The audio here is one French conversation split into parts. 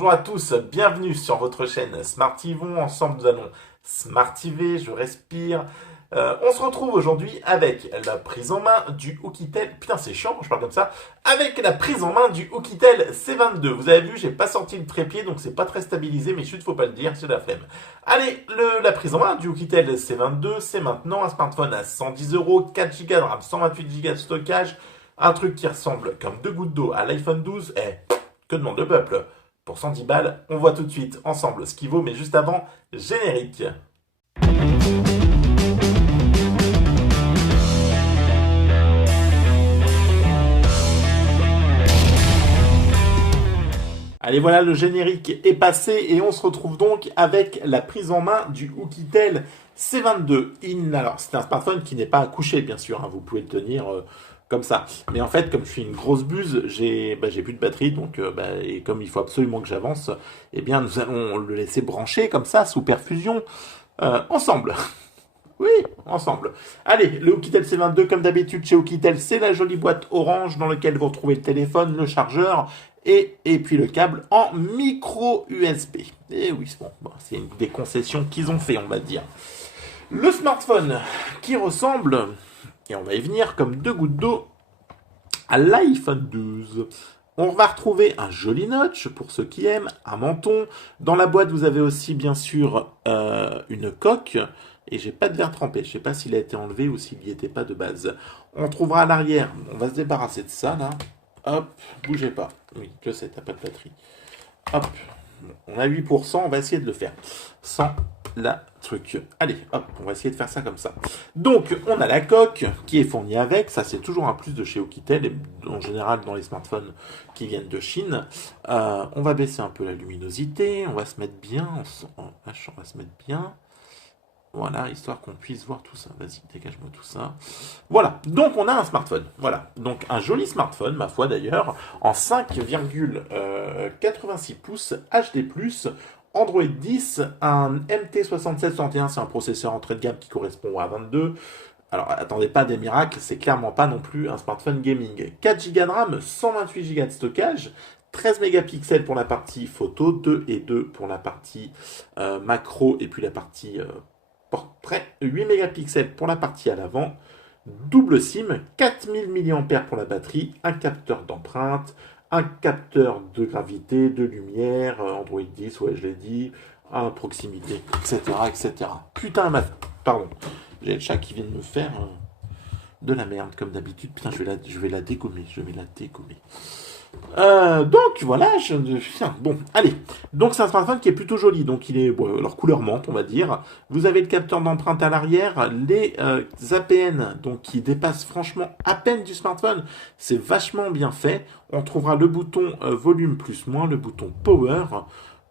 Bonjour à tous, bienvenue sur votre chaîne Smart Yvon. Ensemble, nous allons smartiver, je respire. On se retrouve aujourd'hui avec la prise en main du Oukitel. Putain, c'est chiant quand je parle comme ça. Avec la prise en main du Oukitel C22. Vous avez vu, j'ai pas sorti le trépied, donc c'est pas très stabilisé, mais chut, faut pas le dire, c'est de la flemme. Allez, la prise en main du Oukitel C22, c'est maintenant un smartphone à 110 euros, 4 Go de RAM, 128 Go de stockage. Un truc qui ressemble comme deux gouttes d'eau à l'iPhone 12. Que demande le peuple? Pour 110 balles, on voit tout de suite ensemble ce qu'il vaut, mais juste avant, générique. Allez, voilà, le générique est passé et on se retrouve donc avec la prise en main du Oukitel C22. Alors, c'est un smartphone qui n'est pas à coucher, bien sûr, hein, vous pouvez le tenir comme ça. Mais en fait, comme je suis une grosse buse, j'ai plus de batterie, donc et comme il faut absolument que j'avance, eh bien, nous allons le laisser brancher comme ça, sous perfusion, ensemble. Oui, ensemble. Allez, le Oukitel C22, comme d'habitude chez Oukitel, c'est la jolie boîte orange dans laquelle vous retrouvez le téléphone, le chargeur et puis le câble en micro USB. Et oui, bon, c'est une des concessions qu'ils ont fait, on va dire. Le smartphone qui ressemble, et on va y venir, comme deux gouttes d'eau à l'iPhone 12. On va retrouver un joli notch pour ceux qui aiment, un menton. Dans la boîte, vous avez aussi bien sûr une coque. Et j'ai pas de verre trempé. Je sais pas s'il a été enlevé ou s'il n'y était pas de base. On trouvera à l'arrière. On va se débarrasser de ça là. Hop, bougez pas. Oui, je sais, t'as pas de batterie. Hop, on a 8%. On va essayer de le faire sans la truc. Allez, hop, on va essayer de faire ça comme ça. Donc, on a la coque qui est fournie avec. Ça, c'est toujours un plus de chez Oukitel, et en général dans les smartphones qui viennent de Chine. On va baisser un peu la luminosité. On va se mettre bien. On va se mettre bien. Voilà, histoire qu'on puisse voir tout ça. Vas-y, dégage-moi tout ça. Voilà, donc on a un smartphone. Voilà, donc un joli smartphone, ma foi d'ailleurs, en 5,86 pouces HD+, Android 10, un MT6761, c'est un processeur entrée de gamme qui correspond à 22. Alors, attendez pas des miracles, c'est clairement pas non plus un smartphone gaming. 4 Go de RAM, 128 Go de stockage, 13 mégapixels pour la partie photo, 2 et 2 pour la partie macro et puis la partie portrait, 8 mégapixels pour la partie à l'avant, double SIM, 4000 mAh pour la batterie, un capteur d'empreinte, un capteur de gravité, de lumière, Android 10, ouais je l'ai dit, à proximité, etc. etc. Putain, pardon, j'ai le chat qui vient de me faire de la merde comme d'habitude. Putain, je vais la dégommer, donc voilà, bon, allez. Donc c'est un smartphone qui est plutôt joli. Donc il est, alors couleur menthe, on va dire. Vous avez le capteur d'empreinte à l'arrière, les APN, donc qui dépassent franchement à peine du smartphone. C'est vachement bien fait. On trouvera le bouton volume plus moins, le bouton power,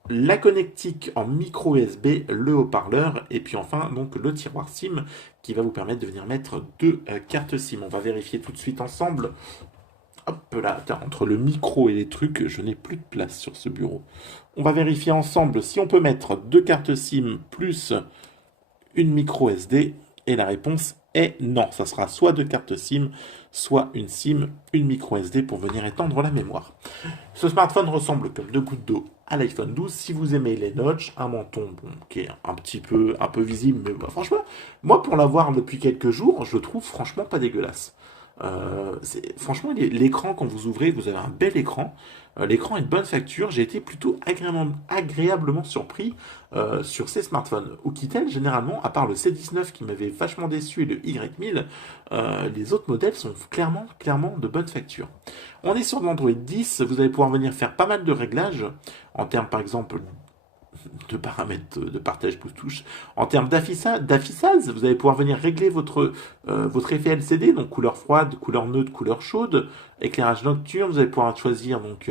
la connectique en micro USB, le haut-parleur, et puis enfin donc le tiroir SIM qui va vous permettre de venir mettre deux cartes SIM. On va vérifier tout de suite ensemble. Hop là, attends, entre le micro et les trucs, je n'ai plus de place sur ce bureau. On va vérifier ensemble si on peut mettre deux cartes SIM plus une micro SD. Et la réponse est non. Ça sera soit deux cartes SIM, soit une SIM, une micro SD pour venir étendre la mémoire. Ce smartphone ressemble comme deux gouttes d'eau à l'iPhone 12. Si vous aimez les notches, un menton qui est un peu visible, mais franchement, moi pour l'avoir depuis quelques jours, je le trouve franchement pas dégueulasse. Franchement, l'écran, quand vous ouvrez, vous avez un bel écran. L'écran est de bonne facture. J'ai été plutôt agréablement surpris sur ces smartphones. Oukitel, généralement, à part le C19 qui m'avait vachement déçu et le Y1000, les autres modèles sont clairement de bonne facture. On est sur l'Android 10. Vous allez pouvoir venir faire pas mal de réglages en termes, par exemple, de paramètres de partage pouce-touche. En termes d'affichage, vous allez pouvoir venir régler votre effet LCD, donc couleur froide, couleur neutre, couleur chaude, éclairage nocturne. Vous allez pouvoir choisir donc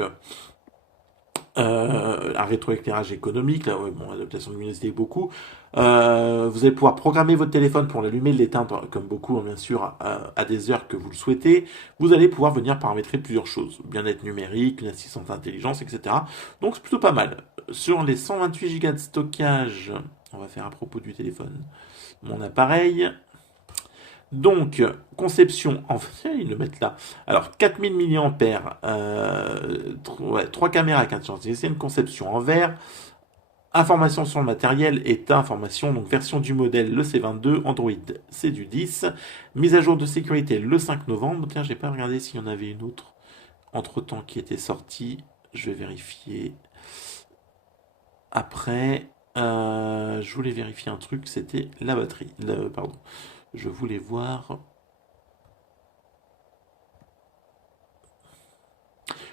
un rétroéclairage économique, là, ouais, bon, adaptation de luminosité beaucoup. Vous allez pouvoir programmer votre téléphone pour l'allumer, l'éteindre, comme beaucoup, bien sûr, à des heures que vous le souhaitez. Vous allez pouvoir venir paramétrer plusieurs choses. Bien-être numérique, une assistance d'intelligence, etc. Donc, c'est plutôt pas mal. Sur les 128 Go de stockage, on va faire à propos du téléphone, mon appareil. Donc, conception, en fait, ils le mettent là. Alors, 4000 mAh, 3 caméras, 4 c'est une conception en verre. Information sur le matériel, état, information, donc version du modèle le C22, Android c'est du 10, mise à jour de sécurité le 5 novembre. Tiens, j'ai pas regardé s'il y en avait une autre entre-temps qui était sortie. Je vais vérifier après. Je voulais vérifier un truc, c'était la batterie. Pardon. Je voulais voir.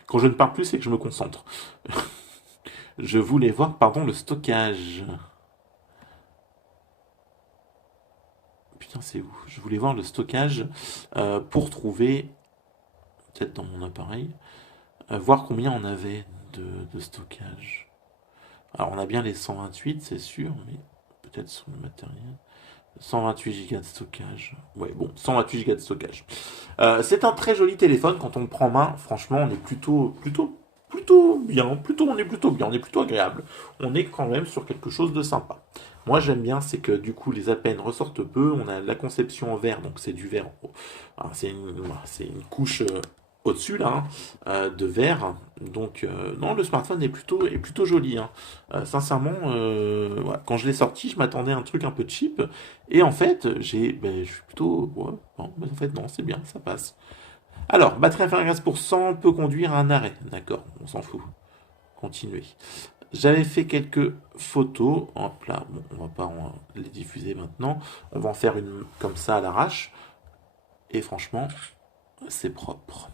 Quand je ne parle plus, c'est que je me concentre. Je voulais voir, pardon, le stockage. Putain, c'est où? Je voulais voir le stockage pour trouver, peut-être dans mon appareil, voir combien on avait de stockage. Alors, on a bien les 128, c'est sûr, mais peut-être sur le matériel. 128 Go de stockage. Ouais, bon, 128 Go de stockage. C'est un très joli téléphone quand on le prend en main. Franchement, on est plutôt bien. On est plutôt bien. On est plutôt agréable. On est quand même sur quelque chose de sympa. Moi, j'aime bien, c'est que du coup, les APN ressortent peu. On a la conception en verre, donc c'est du verre. C'est une couche au-dessus là, hein, de verre. Donc, non, le smartphone est plutôt joli, hein. Sincèrement, ouais, quand je l'ai sorti, je m'attendais à un truc un peu cheap. Et en fait, je suis plutôt. Ouais, non, mais en fait, non, c'est bien, ça passe. Alors, batterie inférieure à 15% peut conduire à un arrêt. D'accord, on s'en fout. Continuez. J'avais fait quelques photos. Hop là, bon, on va pas les diffuser maintenant. On va en faire une comme ça à l'arrache. Et franchement, c'est propre.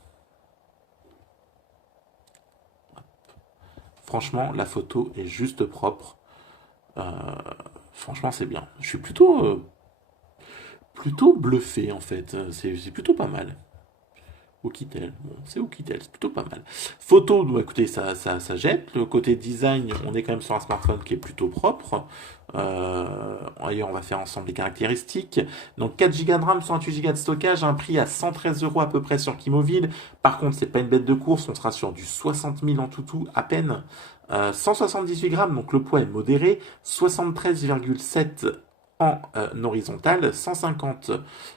Franchement, la photo est juste propre. Euh, Franchement, c'est bien. Je suis plutôt bluffé en fait. C'est plutôt pas mal. Oukitel, bon, c'est Oukitel, c'est plutôt pas mal. Photo, bah, écoutez, ça jette. Le côté design, on est quand même sur un smartphone qui est plutôt propre. D'ailleurs, on va faire ensemble les caractéristiques. Donc 4 Go de RAM, 128 Go de stockage, un prix à 113 euros à peu près sur Kimobil. Par contre, c'est pas une bête de course, on sera sur du 60 000 en tout à peine. 178 grammes, donc le poids est modéré. 73,7 en horizontal, 150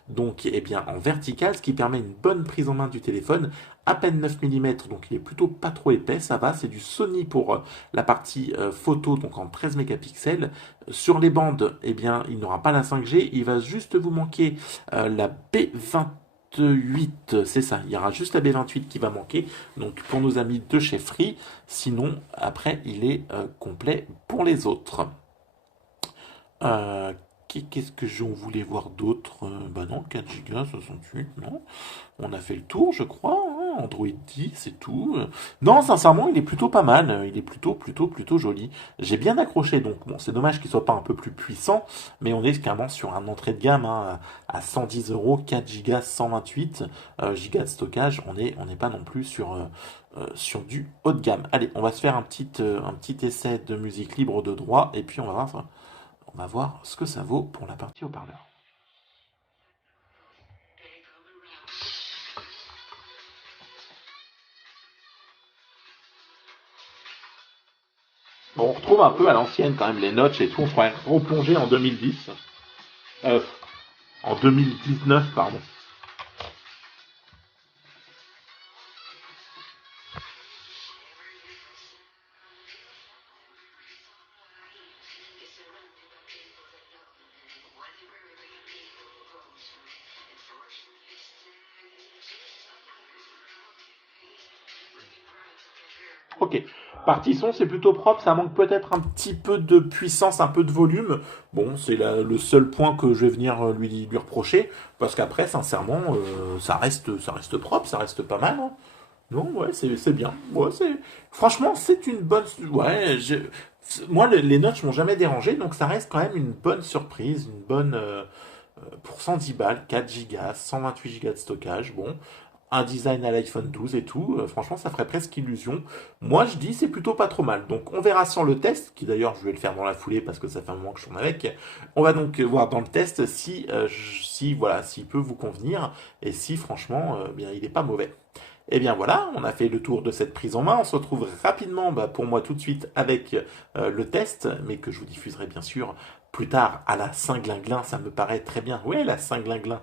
donc bien en vertical, ce qui permet une bonne prise en main du téléphone, à peine 9 mm, donc il est plutôt pas trop épais, ça va, c'est du Sony pour la partie photo, donc en 13 mégapixels. Sur les bandes, eh bien, il n'aura pas la 5G, il va juste vous manquer la B28, c'est ça, il y aura juste la B28 qui va manquer, donc pour nos amis de chez Free, sinon après il est complet pour les autres. Euh, Qu'est-ce que j'en voulais voir d'autre? Bah non, 4 Go, 68, non. On a fait le tour, je crois, hein. Android 10, c'est tout. Non, sincèrement, il est plutôt pas mal. Il est plutôt joli. J'ai bien accroché, donc bon, c'est dommage qu'il soit pas un peu plus puissant, mais on est carrément sur un entrée de gamme, hein, à 110 euros, 4 Go, 128 Go de stockage. On n'est pas non plus sur du haut de gamme. Allez, on va se faire un petit essai de musique libre de droit, et puis on va voir ça. On va voir ce que ça vaut pour la partie haut-parleur. Bon, on retrouve un peu à l'ancienne quand même les notches et tout. On pourrait replonger en 2010. Euh, En 2019, pardon. Ok. Partie son, c'est plutôt propre. Ça manque peut-être un petit peu de puissance, un peu de volume. Bon, c'est le seul point que je vais venir lui reprocher. Parce qu'après, sincèrement, ça reste propre, ça reste pas mal, hein. Non, ouais, c'est bien. Ouais, franchement, c'est une bonne. Ouais, moi, les notes m'ont jamais dérangé, donc ça reste quand même une bonne surprise, une bonne. Pour 110 balles, 4 gigas, 128 gigas de stockage, bon, un design à l'iPhone 12 et tout, franchement, ça ferait presque illusion. Moi, je dis, c'est plutôt pas trop mal. Donc, on verra sur le test, qui d'ailleurs, je vais le faire dans la foulée parce que ça fait un moment que je tourne avec. On va donc voir dans le test si voilà, s'il peut vous convenir et si, franchement, bien, il est pas mauvais. Et bien voilà, on a fait le tour de cette prise en main. On se retrouve rapidement, pour moi tout de suite, avec le test, mais que je vous diffuserai bien sûr plus tard à la Saint-Glinglin. Ça me paraît très bien. Ouais, la Saint-Glinglin.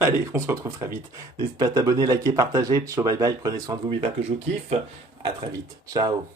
Allez, on se retrouve très vite. N'hésite pas à t'abonner, liker, partager. Ciao, bye bye. Prenez soin de vous, mais pas que je vous kiffe. À très vite. Ciao.